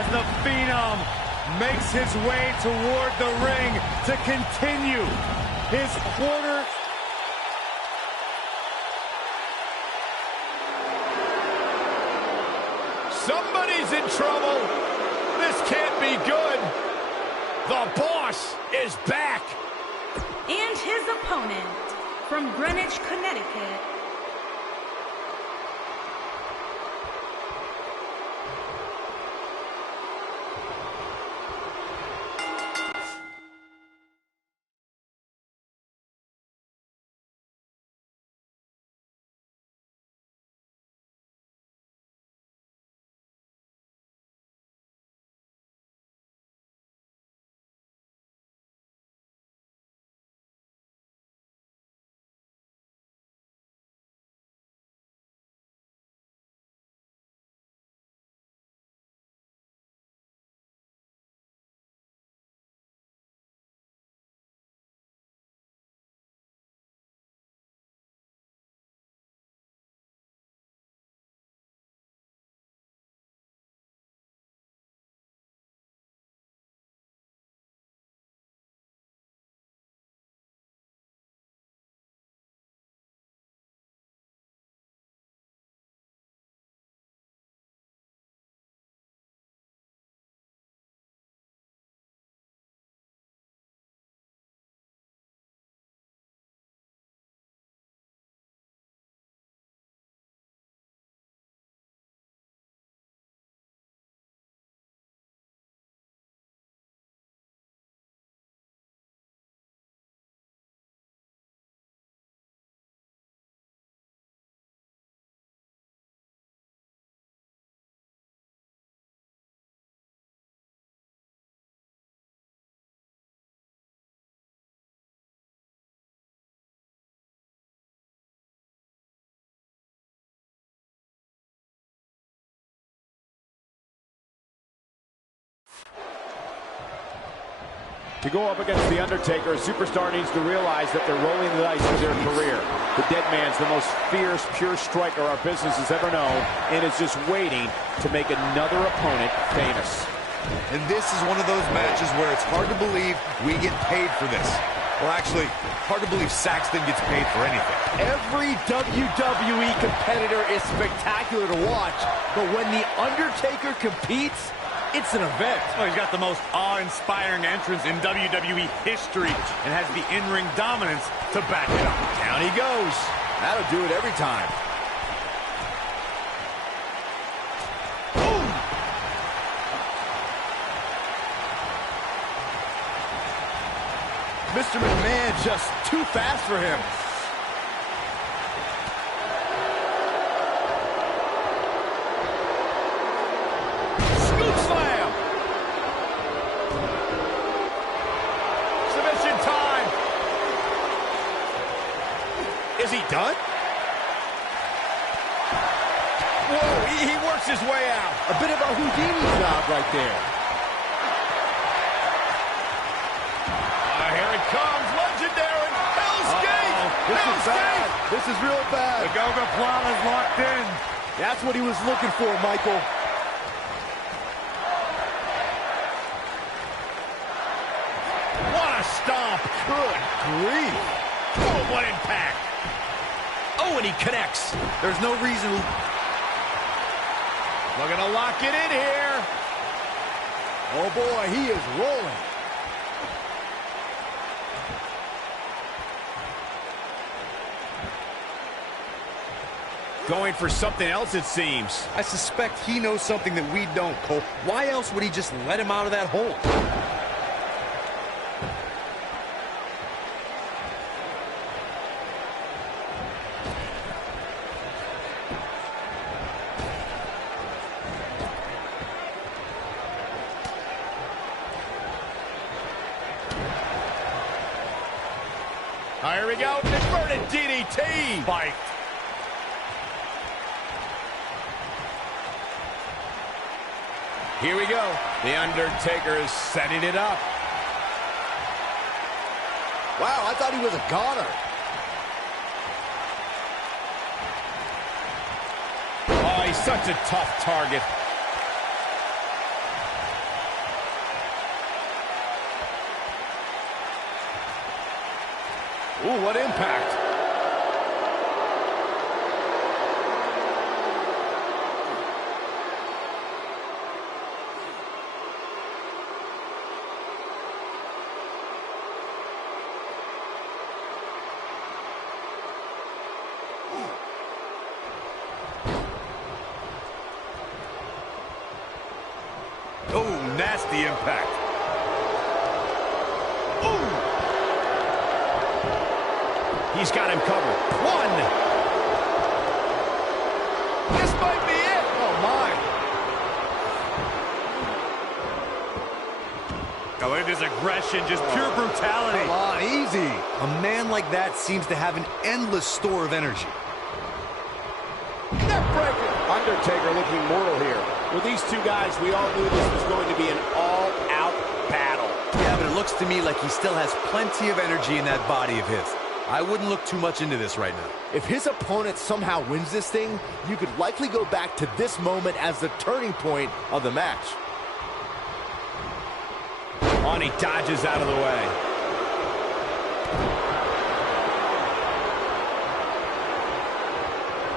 as the Phenom makes his way toward the ring to continue his quarter. Somebody's in trouble. This can't be good. The Boss is back. And his opponent from Greenwich, Connecticut, To go up against The Undertaker, a superstar needs to realize that they're rolling the dice with their career. The dead man's the most fierce, pure striker our business has ever known, and is just waiting to make another opponent famous. And this is one of those matches where it's hard to believe we get paid for this. Well, actually, hard to believe Saxton gets paid for anything. Every WWE competitor is spectacular to watch, but when The Undertaker competes, it's an event. Well, he's got the most awe-inspiring entrance in WWE history and has the in-ring dominance to back it up. Down he goes. That'll do it every time. Boom! Mr. McMahon just too fast for him. Is he done? Whoa, he works his way out. A bit of a Houdini job right there. Here it comes, legendary Hell's Gate. This is bad. This is real bad. The Goga-Plana is locked in. That's what he was looking for, Michael. What a stomp. Good grief. Oh, what impact. Oh, and he connects. There's no reason. Looking to lock it in here. Oh, boy, he is rolling. Going for something else, it seems. I suspect he knows something that we don't, Cole. Why else would he just let him out of that hole? Here we go. Inverted DDT. Fight. Here we go. The Undertaker is setting it up. Wow, I thought he was a goner. Oh, he's such a tough target. Ooh, what impact. Oh, nasty impact. Ooh. He's got him covered. One. This might be it. Oh, my. Oh, look at this aggression, just pure brutality. Come on, easy. A man like that seems to have an endless store of energy. Neckbreaker. Undertaker looking mortal here. With these two guys, we all knew this was going to be an all-out battle. Yeah, but it looks to me like he still has plenty of energy in that body of his. I wouldn't look too much into this right now. If his opponent somehow wins this thing, you could likely go back to this moment as the turning point of the match. On, he dodges out of the way.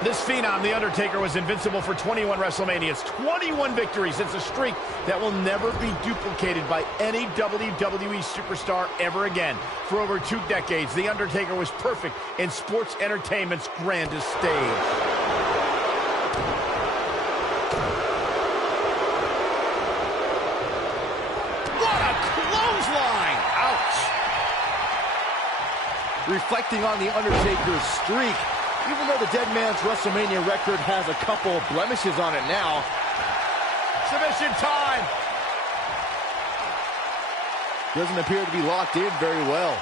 This Phenom, The Undertaker, was invincible for 21 WrestleManias, 21 victories. It's a streak that will never be duplicated by any WWE superstar ever again. For over 2 decades, The Undertaker was perfect in sports entertainment's grandest stage. What a clothesline! Ouch! Reflecting on The Undertaker's streak, even though the Dead Man's WrestleMania record has a couple of blemishes on it now. Submission time! Doesn't appear to be locked in very well.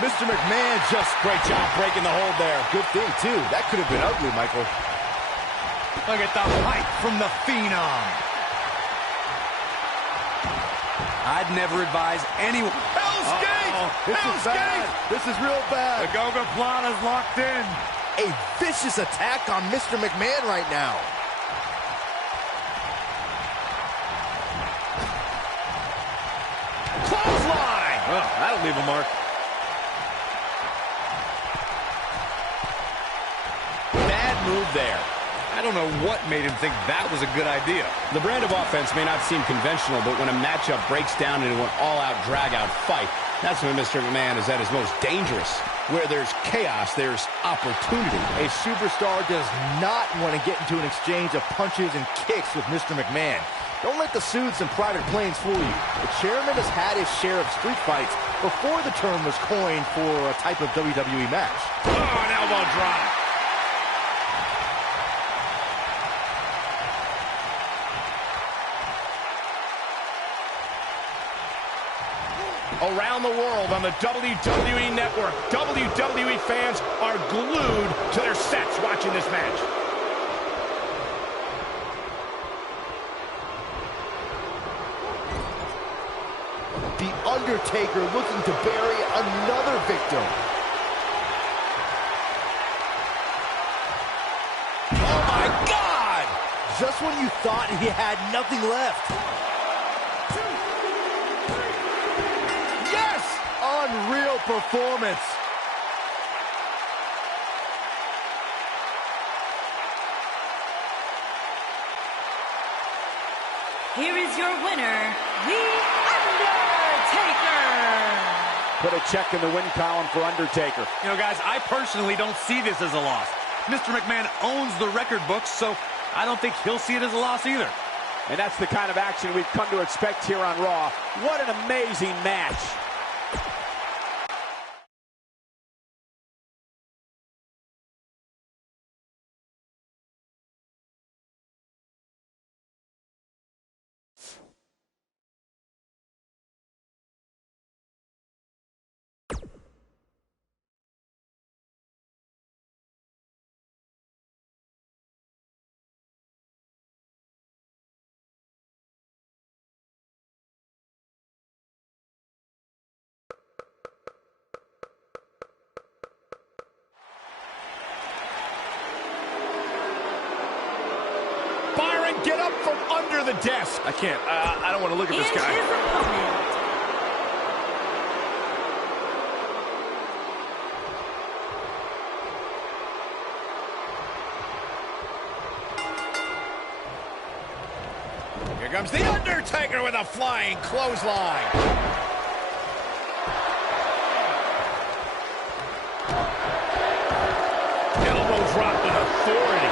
Mr. McMahon just Great job breaking the hold there. good thing, too. That could have been ugly, Michael. Look at the height from the Phenom. I'd never advise anyone. Hell's Gate! This Hell's is bad. Gate! This is real bad. The Gogaplana's locked in. A vicious attack on Mr. McMahon right now. Clothesline! Oh, that'll leave a mark. Bad move there. I don't know what made him think that was a good idea. The brand of offense may not seem conventional, but when a matchup breaks down into an all-out, drag-out fight, that's when Mr. McMahon is at his most dangerous. Where there's chaos, there's opportunity. A superstar does not want to get into an exchange of punches and kicks with Mr. McMahon. Don't let the suits and private planes fool you. The chairman has had his share of street fights before the term was coined for a type of WWE match. Oh, an elbow drop. Around the world on the WWE Network, WWE fans are glued to their sets watching this match. The Undertaker looking to bury another victim. Oh my God! Just when you thought he had nothing left. Yes! Unreal performance. Here is your winner, The Undertaker. Put a check in the win column for Undertaker. You know, guys, I personally don't see this as a loss. Mr. McMahon owns the record books, so I don't think he'll see it as a loss either. And that's the kind of action we've come to expect here on Raw. What an amazing match. get up from under the desk. I can't. I don't want to look at this And guy. his opponent, Here comes The Undertaker with a flying clothesline. Elbow drop with authority.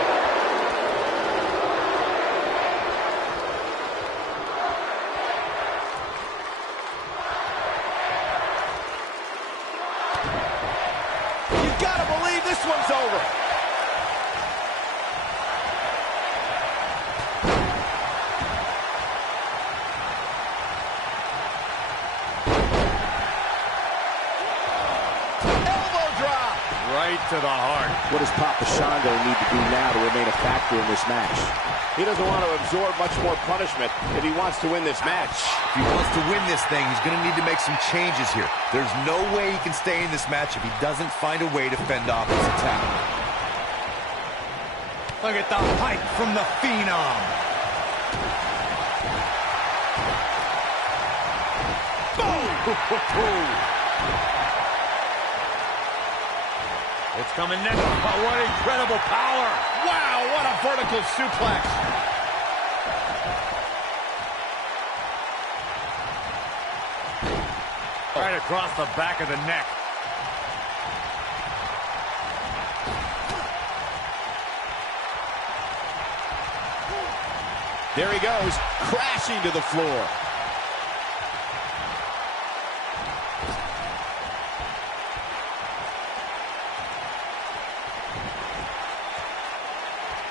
You gotta believe this one's over. Elbow drop. Right to the heart. What does Papa Shango need to do now to remain a factor in this match? He doesn't want to absorb much more punishment if he wants to win this match. If he wants to win this thing, he's going to need to make some changes here. There's no way he can stay in this match if he doesn't find a way to fend off this attack. Look at the hype from the Phenom. Boom! It's coming next. Oh, what incredible power. Wow, what a vertical suplex. Right across the back of the neck. There he goes, crashing to the floor.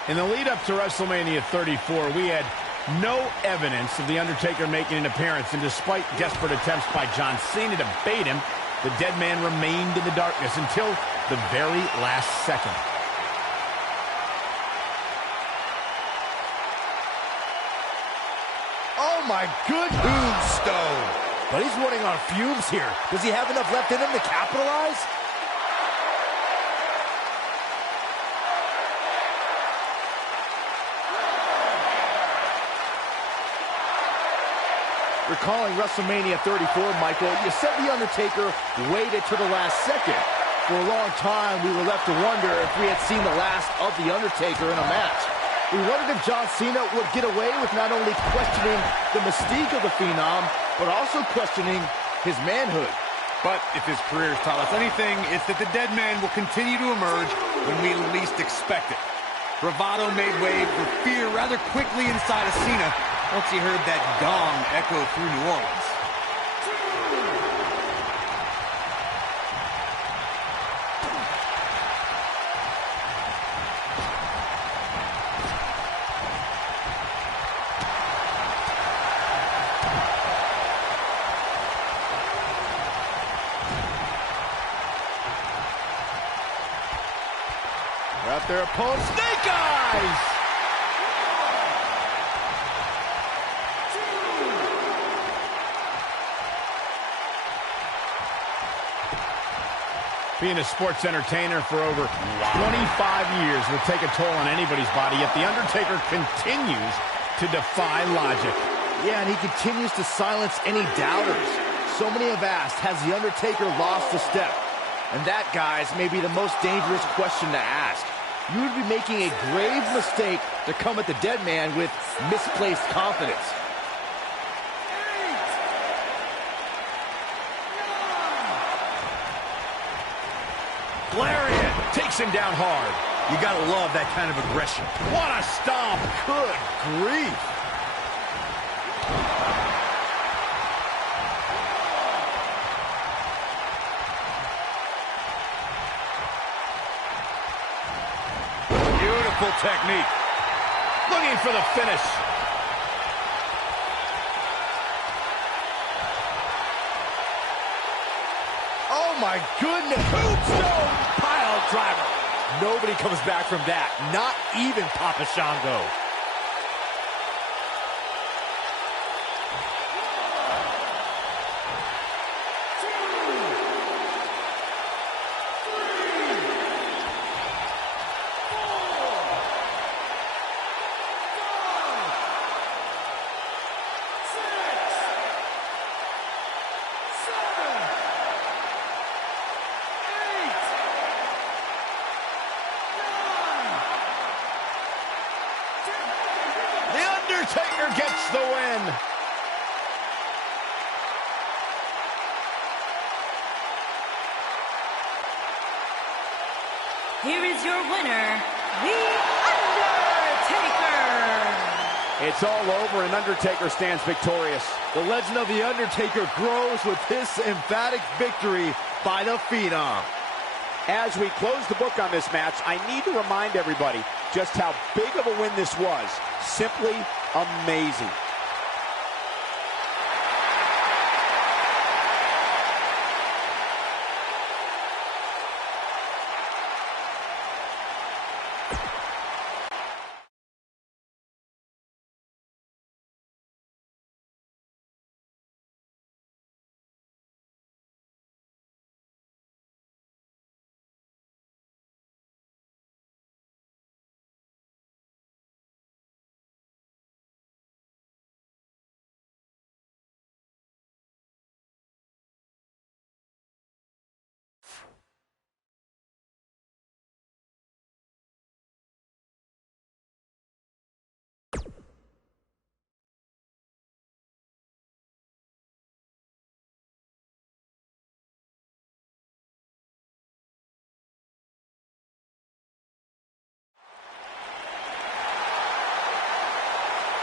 In the lead-up to WrestleMania 34, we had no evidence of The Undertaker making an appearance, and despite desperate attempts by John Cena to bait him, the dead man remained in the darkness until the very last second. Oh, my good Tombstone. But he's running on fumes here. Does he have enough left in him to capitalize? Recalling WrestleMania 34, Michael, you said The Undertaker waited to the last second. For a long time, we were left to wonder if we had seen the last of The Undertaker in a match. We wondered if John Cena would get away with not only questioning the mystique of the Phenom, but also questioning his manhood. But if his career has taught us anything, it's that the dead man will continue to emerge when we least expect it. Bravado made way for fear rather quickly inside of Cena once he heard that gong echo through New Orleans. Got their opponent, Snake Eyes! Being a sports entertainer for over 25 years will take a toll on anybody's body, yet The Undertaker continues to defy logic. Yeah, and he continues to silence any doubters. So many have asked, has The Undertaker lost a step? And that, guys, may be the most dangerous question to ask. You would be making a grave mistake to come at the dead man with misplaced confidence. Lariat takes him down hard. You gotta love that kind of aggression. What a stomp! Good grief. Beautiful technique. Looking for the finish. Oh, my goodness. Tombstone pile driver. Nobody comes back from that. Not even Papa Shango. Undertaker gets the win. Here is your winner, The Undertaker. It's all over and Undertaker stands victorious. The legend of The Undertaker grows with this emphatic victory by the Phenom. As we close the book on this match, I need to remind everybody just how big of a win this was. Simply amazing.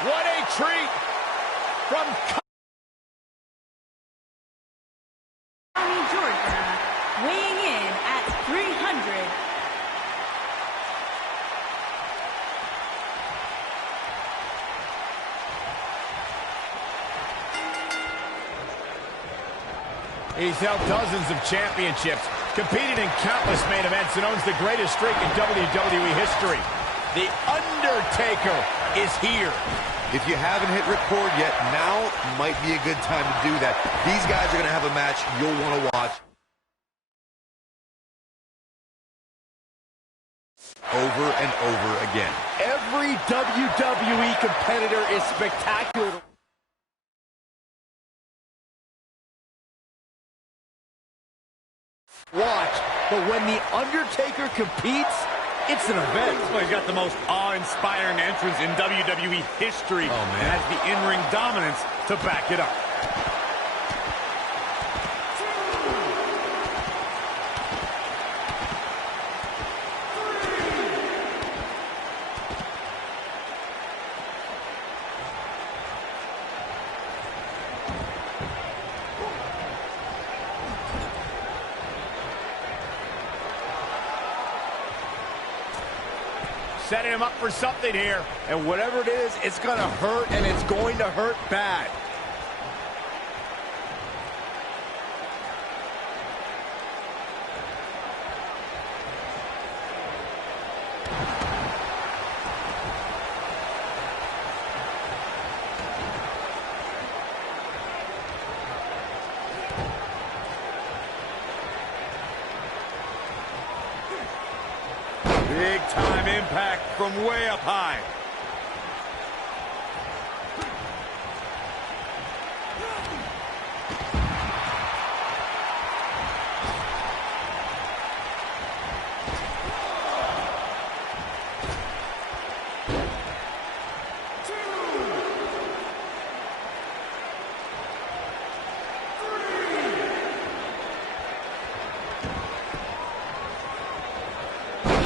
What a treat from County, Georgia, weighing in at 300. He's held dozens of championships, competed in countless main events, and owns the greatest streak in WWE history. The Undertaker is here. If you haven't hit record yet, now might be a good time to do that. These guys are going to have a match you'll want to watch over and over again. Every WWE competitor is spectacular. Watch, but when The Undertaker competes, it's an event. Well, he's got the most awe-inspiring entrance in WWE history. Oh, man. And has the in-ring dominance to back it up. Setting him up for something here. And whatever it is, it's going to hurt, and it's going to hurt bad. Big-time impact from way up high.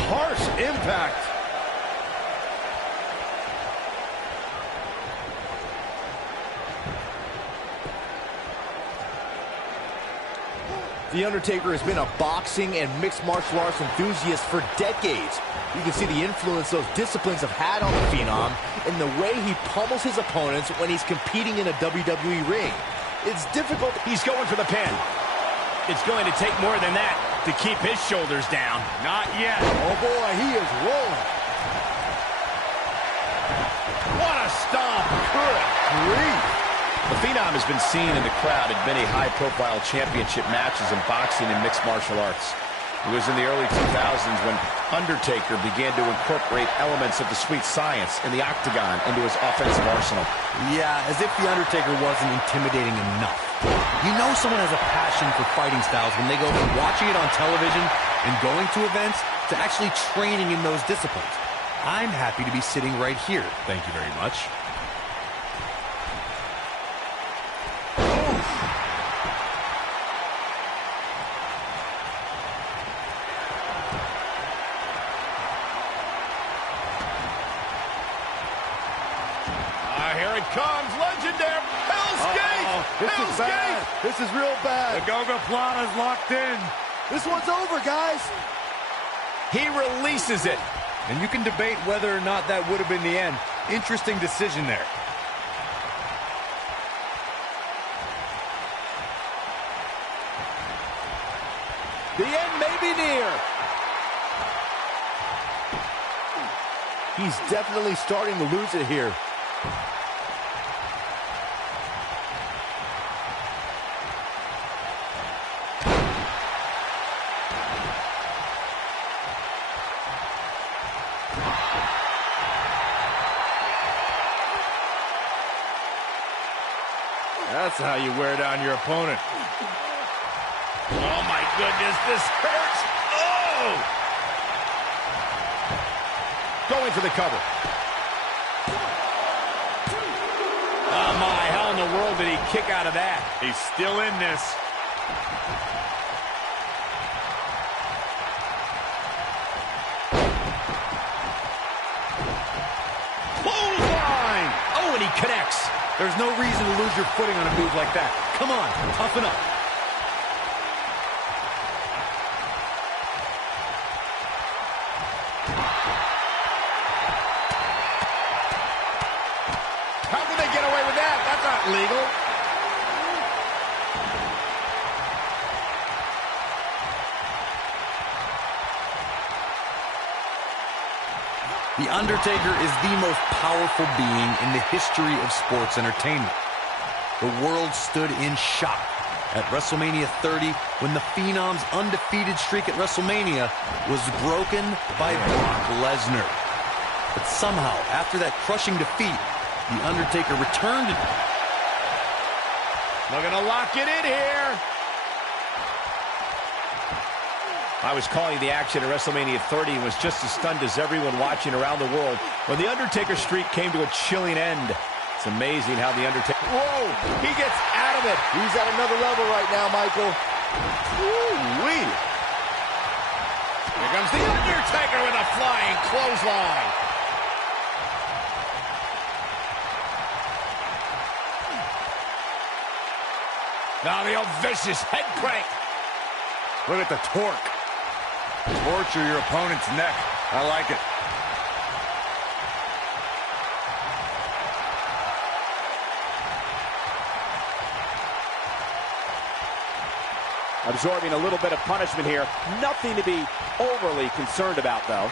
Harsh impact. The Undertaker has been a boxing and mixed martial arts enthusiast for decades. You can see the influence those disciplines have had on the Phenom in the way he pummels his opponents when he's competing in a WWE ring. It's difficult. He's going for the pin. It's going to take more than that to keep his shoulders down. Not yet. Oh boy, he is rolling. What a stomp. Good grief. The Phenom has been seen in the crowd at many high-profile championship matches in boxing and mixed martial arts. It was in the early 2000s when Undertaker began to incorporate elements of the sweet science and the octagon into his offensive arsenal. Yeah, as if The Undertaker wasn't intimidating enough. You know someone has a passion for fighting styles when they go from watching it on television and going to events to actually training in those disciplines. I'm happy to be sitting right here. Thank you very much. comes. Legendary. Hell's Gate. This is bad. This is real bad. The Gogoplana's locked in. This one's over, guys. He releases it. And you can debate whether or not that would have been the end. Interesting decision there. The end may be near. He's definitely starting to lose it here. That's how you wear down your opponent. Oh, my goodness, this hurts. Oh! Going for the cover. Oh, my, how in the world did he kick out of that? He's still in this. Clothesline! Oh, and he connects. There's no reason to lose your footing on a move like that. Come on, toughen up. How can they get away with that? That's not legal. The Undertaker is the most powerful being in the history of sports entertainment. The world stood in shock at WrestleMania 30 when the Phenom's undefeated streak at WrestleMania was broken by Brock Lesnar. But somehow, after that crushing defeat, The Undertaker returned. Looking to lock it in here. I was calling the action at WrestleMania 30 and was just as stunned as everyone watching around the world when The Undertaker streak came to a chilling end. It's amazing how The Undertaker... Whoa! He gets out of it! He's at another level right now, Michael. Woo-wee! Here comes The Undertaker with a flying clothesline. Now the old vicious head crank. Look at the torque. Torture your opponent's neck. I like it. Absorbing a little bit of punishment here. Nothing to be overly concerned about, though.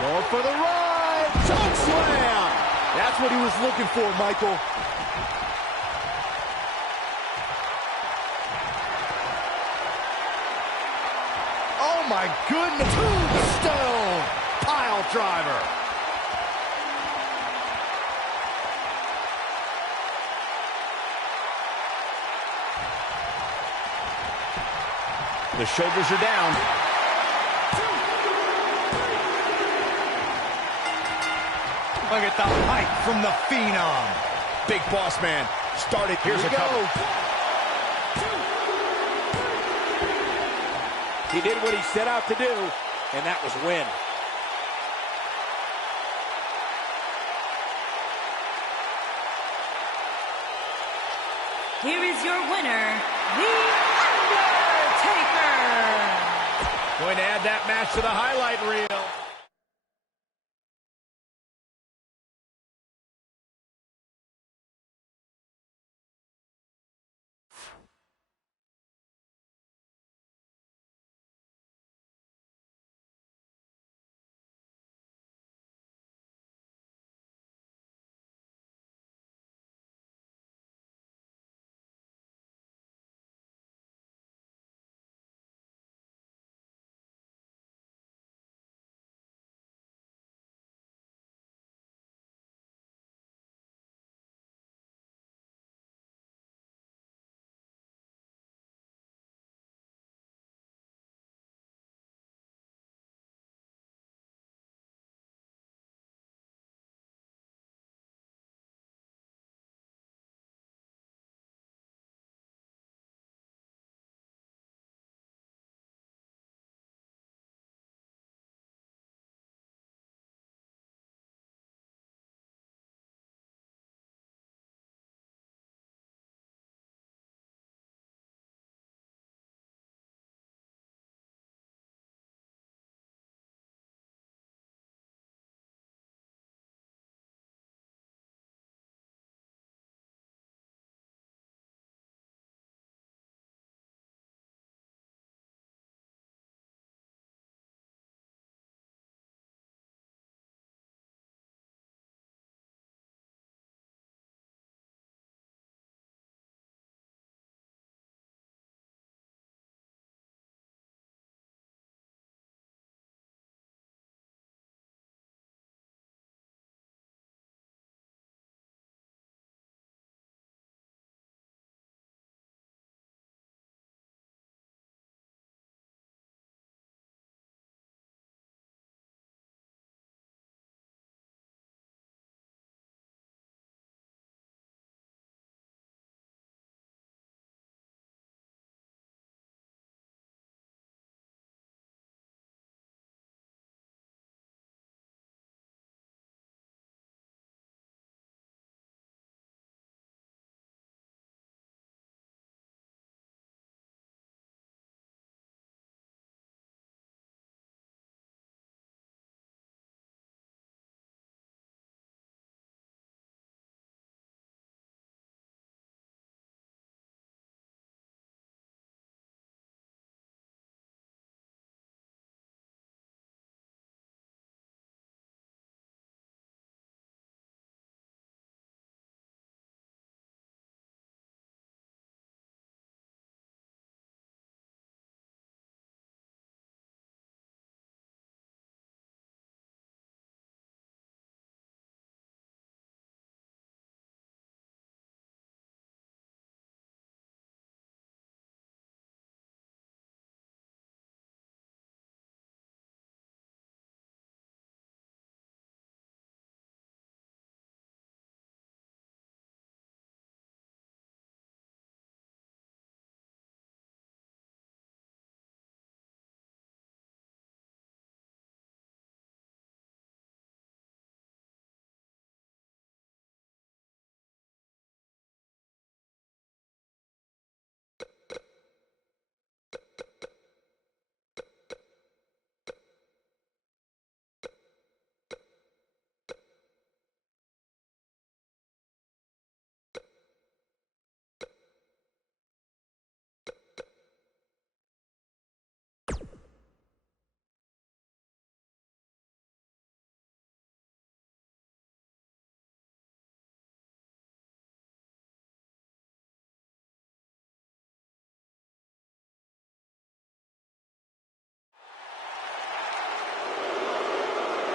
Going for the ride. Choke slam. That's what he was looking for, Michael. Oh, my goodness. Tombstone. Pile driver. The shoulders are down. Look at the height from the Phenom. Big Boss Man started. Here's a cover. He did what he set out to do, and that was win. Here is your winner, The Undertaker. Going to add that match to the highlight reel.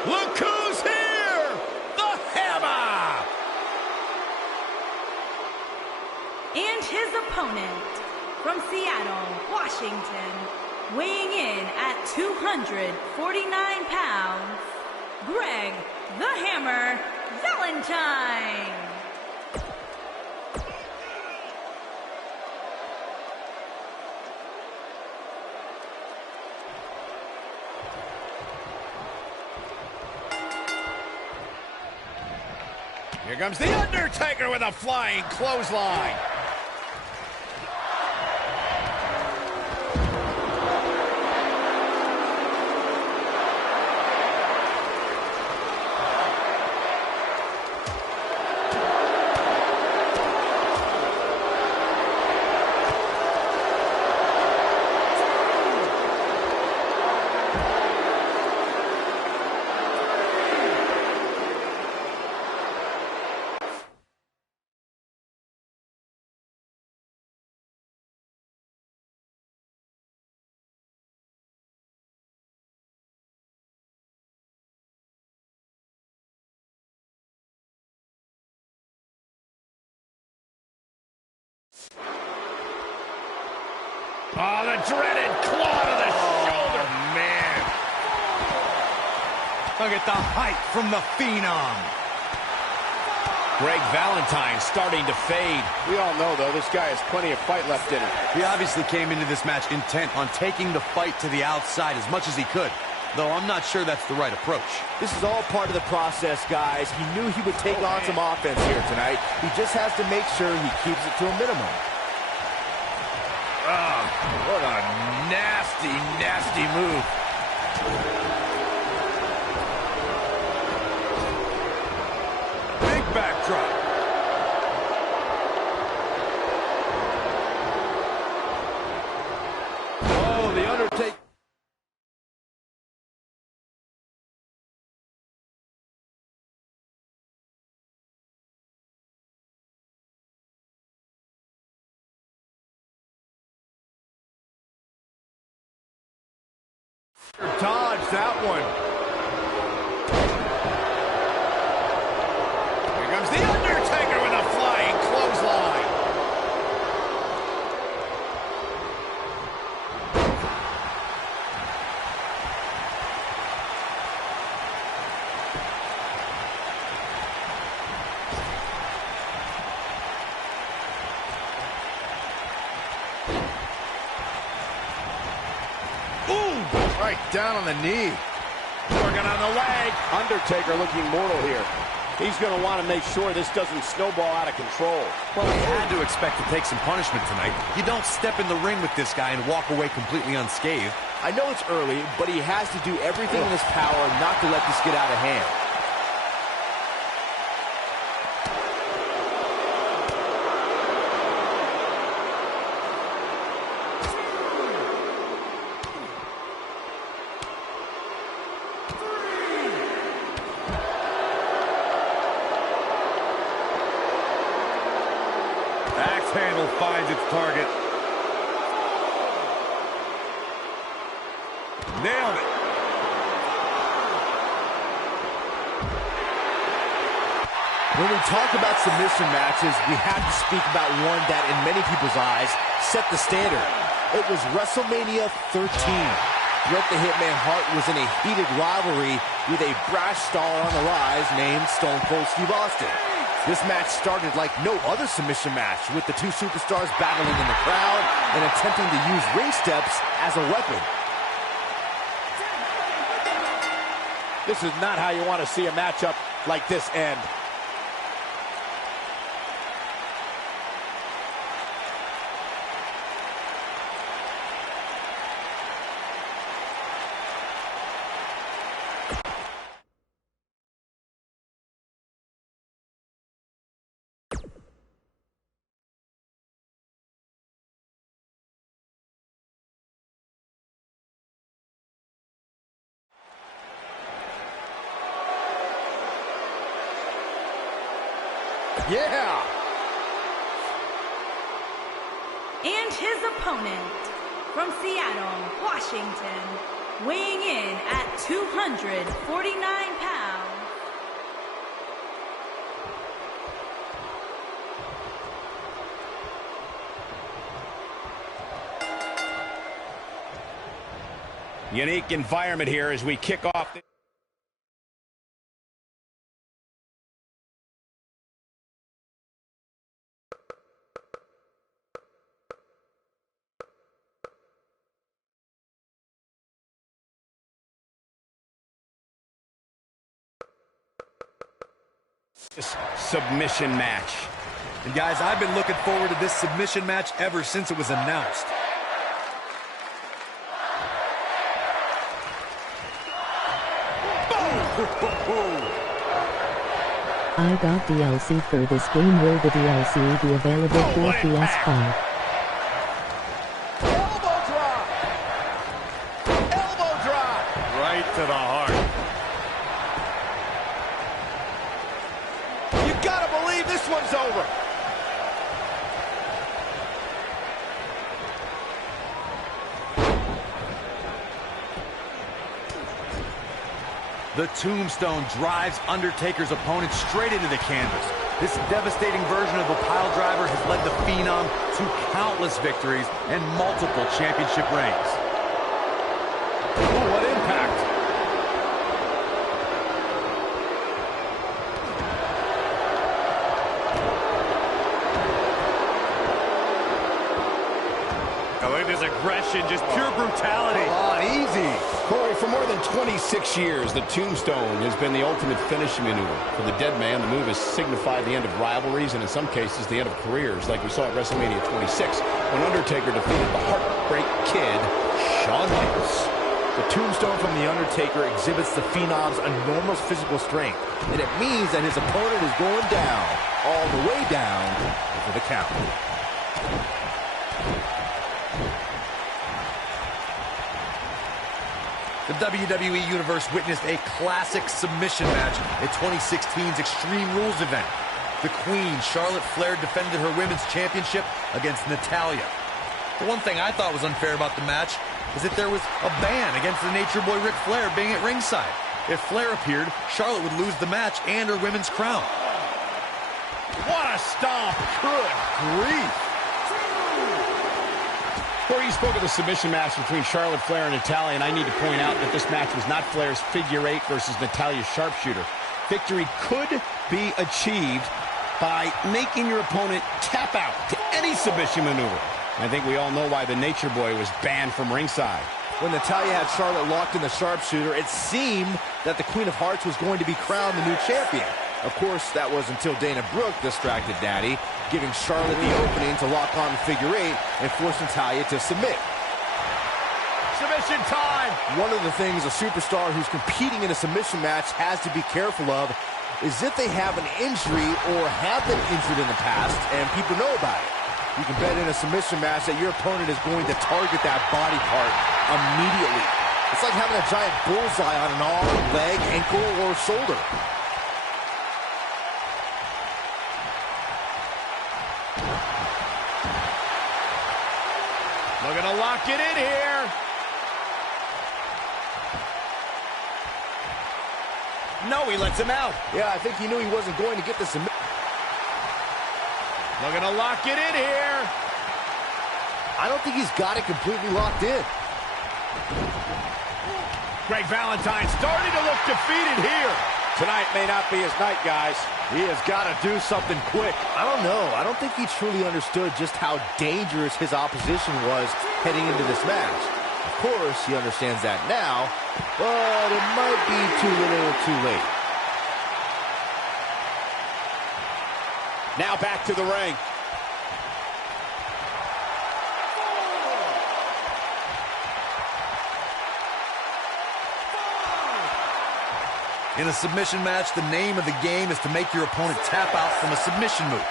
Look who's here! The Hammer! And his opponent, from Seattle, Washington, weighing in at 249 pounds, Greg the Hammer Valentine. Here comes The Undertaker with a flying clothesline. Oh, the dreaded claw to the shoulder. Man. Look at the height from the Phenom. Greg Valentine starting to fade. We all know, though, this guy has plenty of fight left in him. He obviously came into this match intent on taking the fight to the outside as much as he could, though I'm not sure that's the right approach. This is all part of the process, guys. He knew he would take on some offense here tonight. He just has to make sure he keeps it to a minimum. Oh, what a nasty, nasty move. Big backdrop. Oh, The Undertaker. Dodge that one. Here comes The Undertaker with a flying clothesline. Right down on the knee. Working on the leg. Undertaker looking mortal here. He's going to want to make sure this doesn't snowball out of control. Well, he had to expect to take some punishment tonight. You don't step in the ring with this guy and walk away completely unscathed. I know it's early, but he has to do everything in his power not to let this get out of hand. Axe handle finds its target. Nailed it. When we talk about submission matches, we have to speak about one that, in many people's eyes, set the standard. It was WrestleMania 13. Bret the Hitman Hart was in a heated rivalry with a brash star on the rise named Stone Cold Steve Austin. This match started like no other submission match, with the two superstars battling in the crowd and attempting to use ring steps as a weapon. This is not how you want to see a matchup like this end. Yeah! And his opponent, from Seattle, Washington, weighing in at 249 pounds. Unique environment here as we kick off. This submission match. And guys, I've been looking forward to this submission match ever since it was announced. I got DLC for this game. Will the DLC be available for PS5? Elbow drop! Elbow drop! Right to the heart. You gotta believe this one's over. The tombstone drives Undertaker's opponent straight into the canvas. This devastating version of the pile driver has led the Phenom to countless victories and multiple championship reigns. Oh, what impact! I look at this aggression, just pure brutality. Come on, easy. Corey, for more than 26 years, the tombstone has been the ultimate finishing maneuver. For the dead man, the move has signified the end of rivalries and in some cases the end of careers, like we saw at WrestleMania 26 when Undertaker defeated the Heartbreak Kid, Shawn Michaels. The tombstone from The Undertaker exhibits the Phenom's enormous physical strength, and it means that his opponent is going down, all the way down, for the count. The WWE Universe witnessed a classic submission match at 2016's Extreme Rules event. The Queen, Charlotte Flair, defended her Women's Championship against Natalya. The one thing I thought was unfair about the match is that there was a ban against the Nature Boy Ric Flair being at ringside. If Flair appeared, Charlotte would lose the match and her women's crown. What a stomp! Good grief! Corey, you spoke of the submission match between Charlotte Flair and Natalya, and I need to point out that this match was not Flair's figure eight versus Natalya's sharpshooter. Victory could be achieved by making your opponent tap out to any submission maneuver. I think we all know why the Nature Boy was banned from ringside. When Natalya had Charlotte locked in the sharpshooter, it seemed that the Queen of Hearts was going to be crowned the new champion. Of course, that was until Dana Brooke distracted Natty, giving Charlotte the opening to lock on the figure eight and force Natalya to submit. Submission time! One of the things a superstar who's competing in a submission match has to be careful of is if they have an injury or have been injured in the past and people know about it. You can bet in a submission match that your opponent is going to target that body part immediately. It's like having a giant bullseye on an arm, leg, ankle, or shoulder. Looking to lock it in here. No, he lets him out. Yeah, I think he knew he wasn't going to get the submission. Looking to lock it in here. I don't think he's got it completely locked in. Greg Valentine starting to look defeated here. Tonight may not be his night, guys. He has got to do something quick. I don't know. I don't think he truly understood just how dangerous his opposition was heading into this match. Of course, he understands that now, but it might be too little too late. Now back to the ring. In a submission match, the name of the game is to make your opponent tap out from a submission move.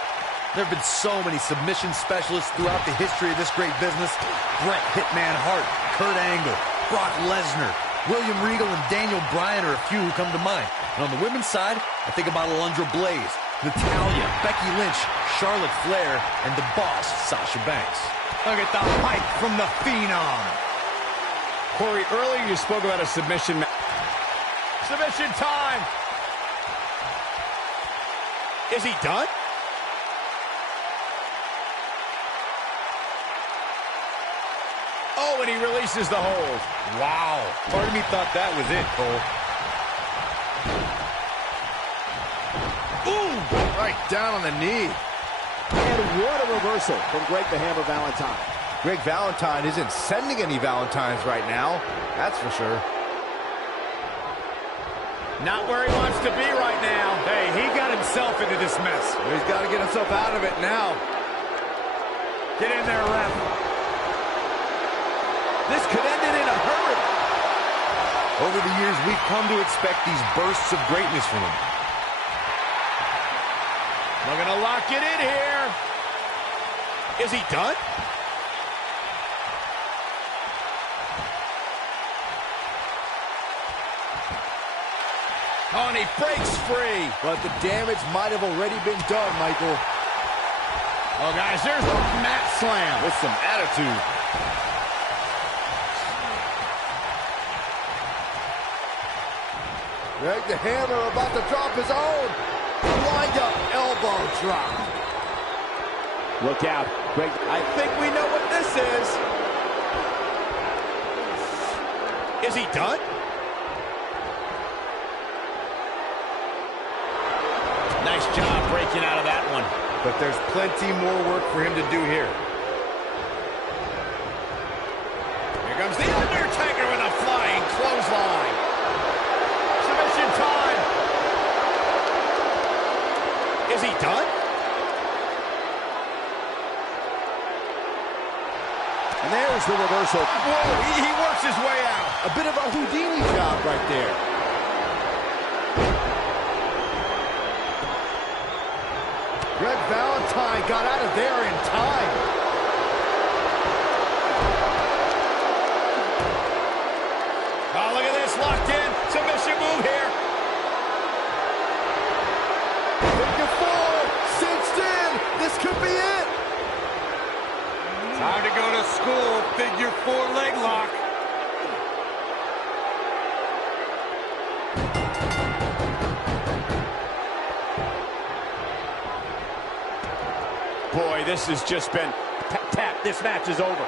There have been so many submission specialists throughout the history of this great business. Bret Hitman Hart, Kurt Angle, Brock Lesnar, William Regal, and Daniel Bryan are a few who come to mind. And on the women's side, I think about Alundra Blaze, Natalya, Becky Lynch, Charlotte Flair, and the boss, Sasha Banks. Look at the height from the Phenom. Corey, earlier you spoke about a submission. Submission time. Is he done? Oh, and he releases the hold. Wow. Part of me thought that was it, Cole. Ooh, right down on the knee. And what a reversal from Greg the Hammer Valentine. Greg Valentine isn't sending any Valentines right now. That's for sure. Not where he wants to be right now. Hey, he got himself into this mess. He's got to get himself out of it now. Get in there, ref. This could end it in a hurry. Over the years, we've come to expect these bursts of greatness from him. Looking to lock it in here. Is he done? Oh, and he breaks free. But the damage might have already been done, Michael. Oh, guys, there's a mat slam. With some attitude. Greg the Hammer about to drop his own. Wind up elbow drop. Look out, Greg. I think we know what this is. Is he done? Nice job breaking out of that one. But there's plenty more work for him to do here. Here comes The Undertaker with a flying clothesline. Submission time. Is he done? And there's the reversal. Whoa, he works his way out. A bit of a Houdini job right there. Greg Valentine got out of there in time. Oh, look at this, locked in. Submission move here. Figure four, cinched in. This could be it. Time to go to school. Figure four leg lock. Boy, this has just been tap. This match is over.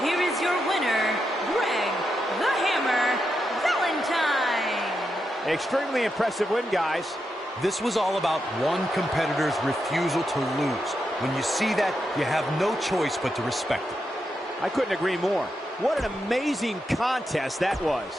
Here is your winner, Greg the Hammer Valentine. Extremely impressive win, guys. This was all about one competitor's refusal to lose. When you see that, you have no choice but to respect it. I couldn't agree more. What an amazing contest that was.